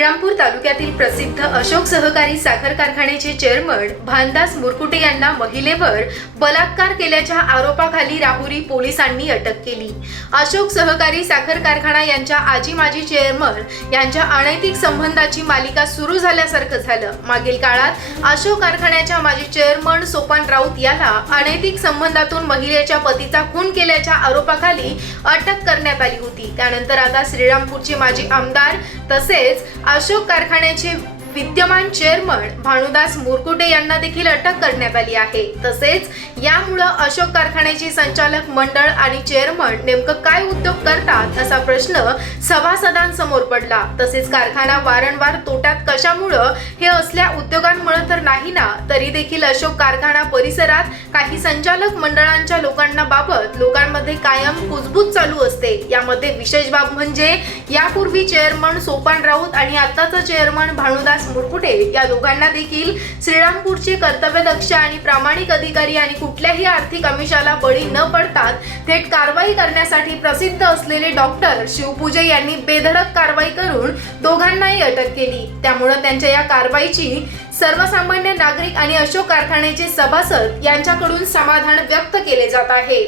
श्रीरामपूर तालुक्यातील प्रसिद्ध अशोक सहकारी साखर कारखान्याचे चेअरमन भानदास मुरकुटे यांना महिलेवर बलात्कार केल्याच्या आरोपाखाली राहुरी पोलिसांनी अटक केली. अशोक सहकारी साखर कारखाना यांच्या आजी माजी चेअरमन यांच्या अनैतिक संबंधाची मालिका सुरू झाल्यासारखं झालं. मागील काळात अशोक कारखान्याच्या माजी चेअरमन सोपान राऊत याला अनैतिक संबंधातून महिलेच्या पतीचा खून केल्याच्या आरोपाखाली अटक करण्यात आली होती. त्यानंतर आता श्रीरामपूरचे माजी आमदार तसेच अशोक कारखान्याचे विद्यमान चेअरमन भानुदास मुरकुटे यांना देखील अटक करण्यात आली आहे. तसेच यामुळं अशोक कारखान्याचे संचालक मंडळ आणि चेअरमन नेमकं काय उद्योग करतात असा प्रश्न सभासदांसमोर पडला. तसेच कारखाना वारंवार तोट्यात कशामुळं हे असल्या उद्योगांमुळे तर नाही ना तरी देखील अशोक कारखाना परिसरात काही संचालक मंडळांच्या लोकांना बाबत मध्ये कायम कुजबूज चालू असते. यामध्ये विशेष बाब म्हणजे यापूर्वी चेअरमन सोपान राऊत आणि आताचा चेअरमन भानुदास मुरकुटे या दोघांना देखील श्रीरामपूरचे कर्तव्यदक्ष आणि प्रामाणिक अधिकारी आणि कुठल्याही आर्थिक आमिषाला बळी न पडतात थेट कारवाई करण्यासाठी प्रसिद्ध असलेले डॉक्टर शिवपूजे यांनी बेधडक कारवाई करून दोघांनाही अटक केली. त्यामुळे त्यांच्या या कारवाईची सर्वसामान्य नागरिक आणि अशोक कारखान्याचे सभासद यांच्याकडून समाधान व्यक्त केले जात आहे.